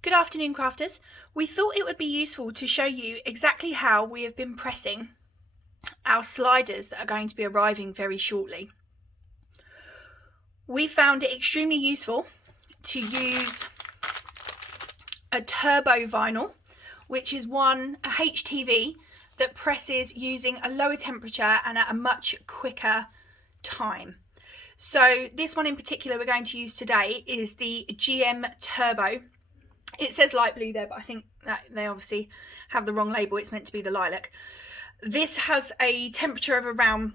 Good afternoon, crafters. We thought it would be useful to show you exactly how we have been pressing our sliders that are going to be arriving very shortly. We found it extremely useful to use a turbo vinyl, which is a HTV that presses using a lower temperature and at a much quicker time. So this one in particular we're going to use today is the GM Turbo. It says light blue there, but I think that they obviously have the wrong label. It's meant to be the lilac. This has a temperature of around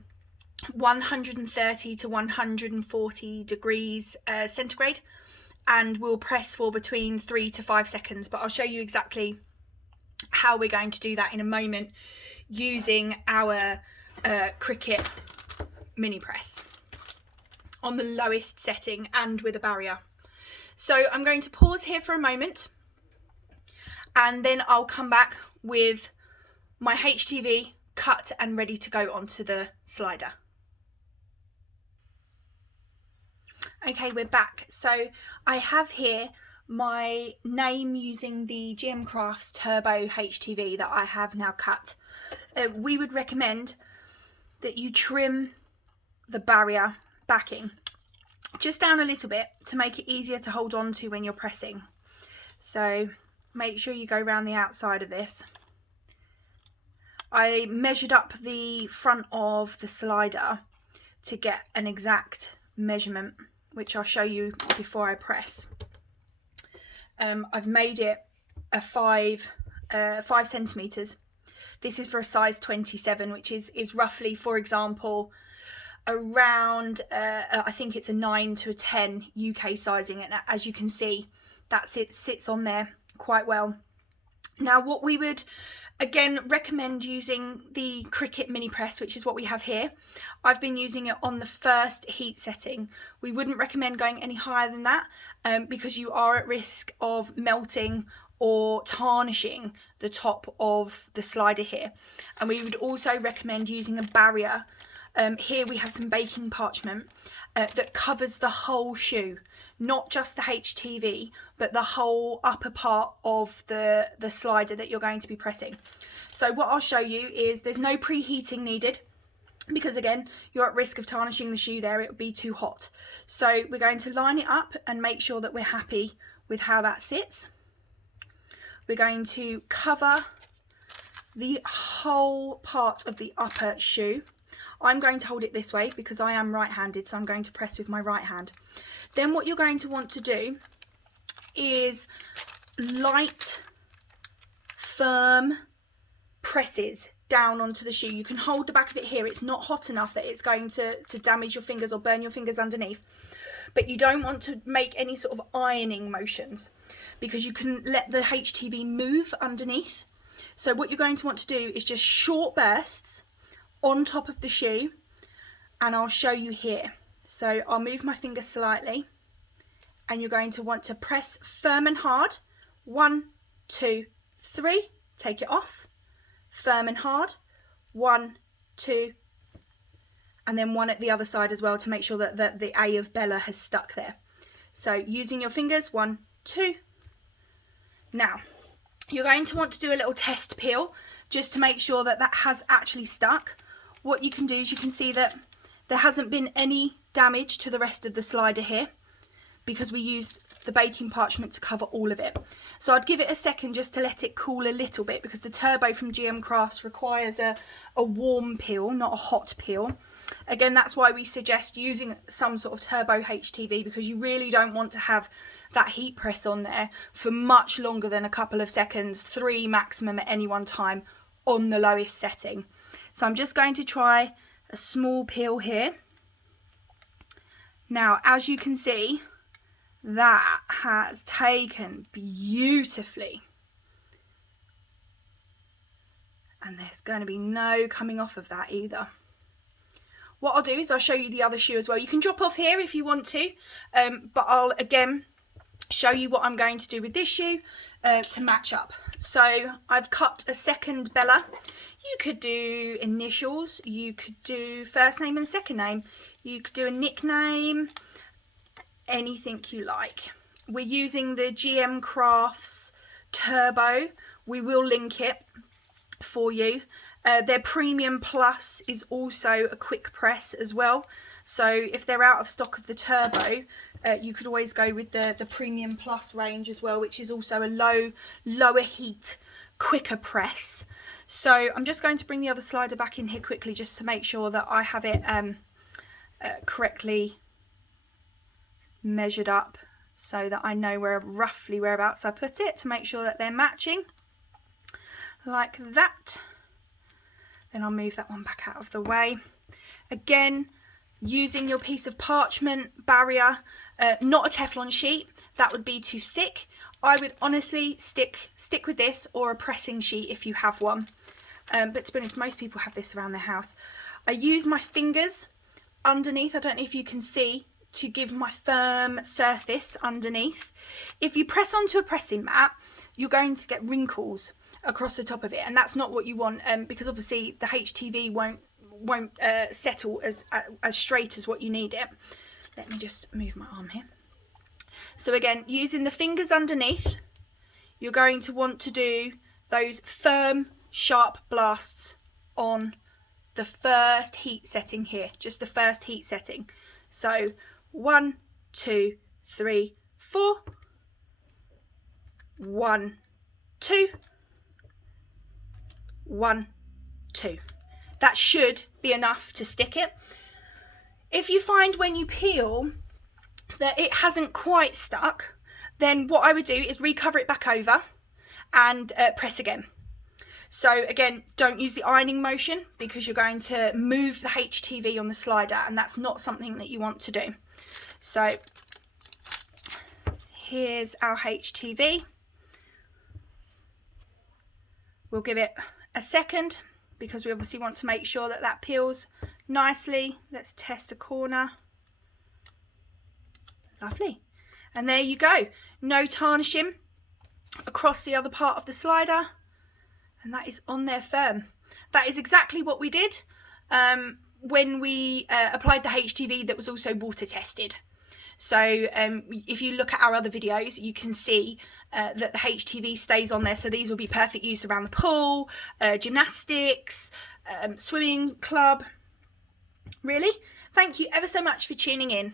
130 to 140 degrees centigrade and will press for between 3 to 5 seconds. But I'll show you exactly how we're going to do that in a moment using our Cricut mini press on the lowest setting and with a barrier. So I'm going to pause here for a moment and then I'll come back with my HTV cut and ready to go onto the slider. Okay, we're back. So I have here my name using the GM Crafts Turbo HTV that I have now cut. We would recommend that you trim the barrier backing just down a little bit to make it easier to hold on to when you're pressing. So make sure you go around the outside of this. I measured up the front of the slider to get an exact measurement, which I'll show you before I press. I've made it a 5 centimeters. This is for a size 27, which is roughly, for example, around I think it's a 9 to a 10 UK sizing, and as you can see that sits on there quite well. Now what we would again recommend using the Cricut mini press, which is what we have here. I've been using it on the first heat setting. We wouldn't recommend going any higher than that because you are at risk of melting or tarnishing the top of the slider here. And we would also recommend using a barrier. Here we have some baking parchment that covers the whole shoe, not just the HTV, but the whole upper part of the slider that you're going to be pressing. So what I'll show you is there's no preheating needed because again, you're at risk of tarnishing the shoe there, it would be too hot. So we're going to line it up and make sure that we're happy with how that sits. We're going to cover the whole part of the upper shoe. I'm going to hold it this way because I am right-handed, so I'm going to press with my right hand. Then what you're going to want to do is light, firm presses down onto the shoe. You can hold the back of it here. It's not hot enough that it's going to damage your fingers or burn your fingers underneath. But you don't want to make any sort of ironing motions because you can let the HTV move underneath. So what you're going to want to do is just short bursts on top of the shoe, and I'll show you here. So I'll move my finger slightly and you're going to want to press firm and hard. 1, 2, 3, take it off, firm and hard, 1, 2, and then one at the other side as well to make sure that the A of Bella has stuck there. So using your fingers, 1, 2. Now you're going to want to do a little test peel just to make sure that that has actually stuck. What you can do is you can see that there hasn't been any damage to the rest of the slider here because we used the baking parchment to cover all of it. So I'd give it a second just to let it cool a little bit because the Turbo from GM Crafts requires a warm peel, not a hot peel. Again, that's why we suggest using some sort of Turbo HTV because you really don't want to have that heat press on there for much longer than a couple of seconds, 3 maximum at any one time on the lowest setting. So I'm just going to try a small peel here. Now, as you can see, that has taken beautifully. And there's going to be no coming off of that either. What I'll do is I'll show you the other shoe as well. You can drop off here if you want to, but I'll again show you what I'm going to do with this shoe to match up. So I've cut a second Bella. You could do initials, you could do first name and second name, you could do a nickname, anything you like. we're using the GM Crafts Turbo. We will link it for you. Their Premium Plus is also a quick press as well. So if they're out of stock of the Turbo, you could always go with the Premium Plus range as well, which is also a lower heat, quicker press. So I'm just going to bring the other slider back in here quickly just to make sure that I have it correctly measured up so that I know roughly whereabouts I put it, to make sure that they're matching like that. Then I'll move that one back out of the way. Again, using your piece of parchment barrier, not a Teflon sheet, that would be too thick. I would honestly stick with this, or a pressing sheet if you have one. But to be honest, most people have this around their house. I use my fingers underneath, I don't know if you can see, to give my firm surface underneath. If you press onto a pressing mat, you're going to get wrinkles across the top of it, and that's not what you want, because obviously the HTV won't settle as straight as what you need it. Let me just move my arm here. So again, using the fingers underneath, you're going to want to do those firm, sharp blasts on the first heat setting here, just the first heat setting. So 1, 2, 3, 4, 1, 2, 1, 2. That should be enough to stick it. If you find when you peel that it hasn't quite stuck, then what I would do is recover it back over and press again. So again, don't use the ironing motion, because you're going to move the HTV on the slider, and that's not something that you want to do. So here's our HTV. We'll give it a second, because we obviously want to make sure that that peels nicely. Let's test a corner. Lovely. And there you go. No tarnishing across the other part of the slider. And that is on there firm. That is exactly what we did when we applied the HTV that was also water tested. So if you look at our other videos, you can see that the HTV stays on there. So these will be perfect use around the pool, gymnastics, swimming club. Really, thank you ever so much for tuning in.